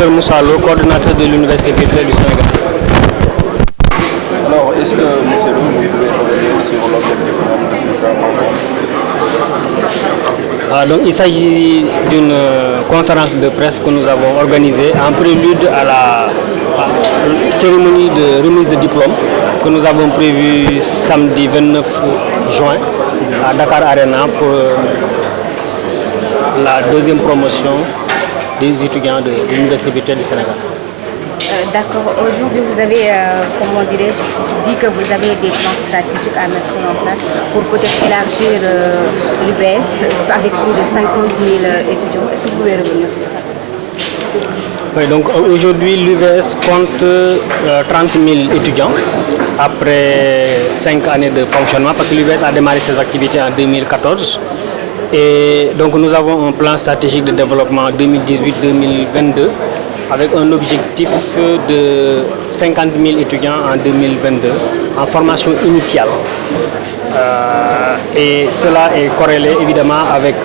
professeur Moussa Lo, coordinateur de l'Université virtuelle du Sénégal. Alors, est-ce que, M. Lo, vous pouvez revenir sur l'objectif de cette rencontre? Donc, il s'agit d'une conférence de presse que nous avons organisée en prélude à la cérémonie de remise de diplôme que nous avons prévue samedi 29 juin à Dakar Arena pour la deuxième promotion des étudiants de l'Université virtuelle du Sénégal. D'accord. Aujourd'hui, vous avez, comment dirais-je, dit que vous avez des plans stratégiques à mettre en place pour peut-être élargir l'UBS avec plus de 50 000 étudiants. Est-ce que vous pouvez revenir sur ça? Oui, donc aujourd'hui, l'UVS compte 30 000 étudiants après 5 années de fonctionnement parce que l'UVS a démarré ses activités en 2014. Et donc nous avons un plan stratégique de développement 2018-2022 avec un objectif de 50 000 étudiants en 2022 en formation initiale. Et cela est corrélé évidemment avec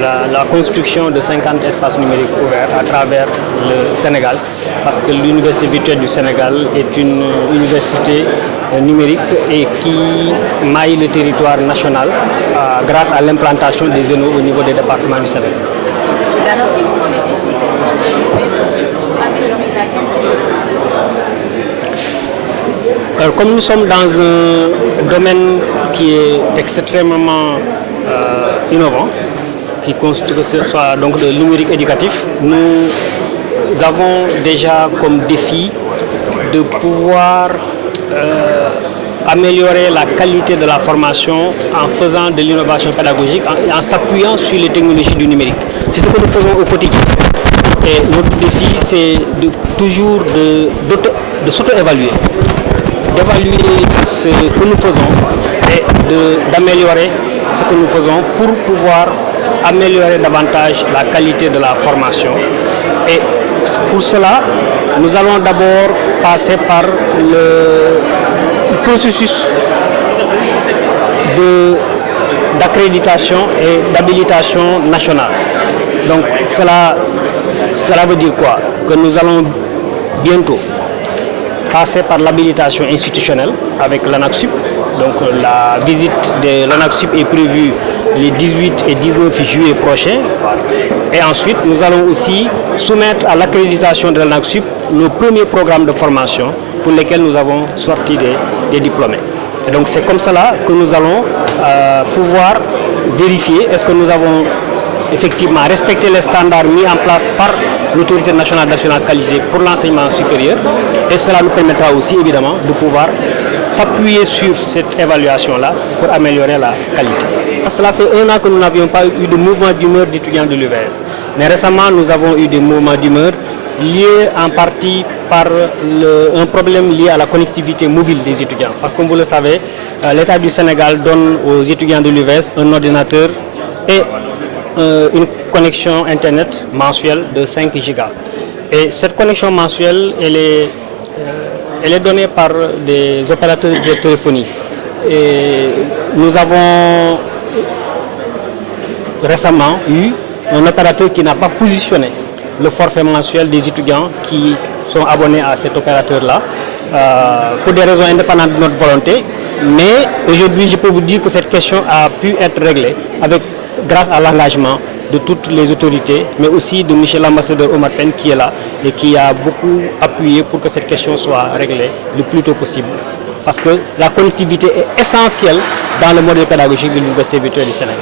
la construction de 50 espaces numériques ouverts à travers le Sénégal, parce que l'Université virtuelle du Sénégal est une université numérique et qui maille le territoire national grâce à l'implantation des ENO au niveau des départements du Sénégal. Alors, comme nous sommes dans un domaine qui est extrêmement innovant, qui constitue soit donc de numérique éducatif, nous avons déjà comme défi de pouvoir améliorer la qualité de la formation en faisant de l'innovation pédagogique, en s'appuyant sur les technologies du numérique. C'est ce que nous faisons au quotidien. Et notre défi, c'est toujours de s'auto-évaluer, d'évaluer ce que nous faisons et d'améliorer ce que nous faisons pour pouvoir améliorer davantage la qualité de la formation. Et pour cela, nous allons d'abord passer par le processus d'accréditation et d'habilitation nationale. Donc cela veut dire quoi? Que nous allons bientôt passer par l'habilitation institutionnelle avec l'ANAQ-Sup. Donc la visite de l'ANAQ-Sup est prévue les 18 et 19 juillet prochains. Et ensuite, nous allons aussi soumettre à l'accréditation de l'ANAQ-Sup nos premiers programmes de formation pour lesquels nous avons sorti des diplômés. Et donc c'est comme cela que nous allons pouvoir vérifier est-ce que nous avons effectivement respecté les standards mis en place par l'autorité nationale d'assurance qualité pour l'enseignement supérieur. Et cela nous permettra aussi évidemment de pouvoir s'appuyer sur cette évaluation-là pour améliorer la qualité. Cela fait 1 an que nous n'avions pas eu de mouvement d'humeur d'étudiants de l'UVS. Mais récemment, nous avons eu des mouvements d'humeur liés en partie par un problème lié à la connectivité mobile des étudiants. Parce que comme vous le savez, l'État du Sénégal donne aux étudiants de l'UVS un ordinateur et une connexion Internet mensuelle de 5 gigas. Et cette connexion mensuelle, elle est donnée par des opérateurs de téléphonie. Et nous avons récemment eu un opérateur qui n'a pas positionné le forfait mensuel des étudiants qui sont abonnés à cet opérateur-là pour des raisons indépendantes de notre volonté. Mais aujourd'hui, je peux vous dire que cette question a pu être réglée grâce à l'engagement de toutes les autorités, mais aussi de M. l'ambassadeur Omar Pen qui est là et qui a beaucoup appuyé pour que cette question soit réglée le plus tôt possible. Parce que la connectivité est essentielle dans le modèle pédagogique de l'Université virtuelle du Sénégal.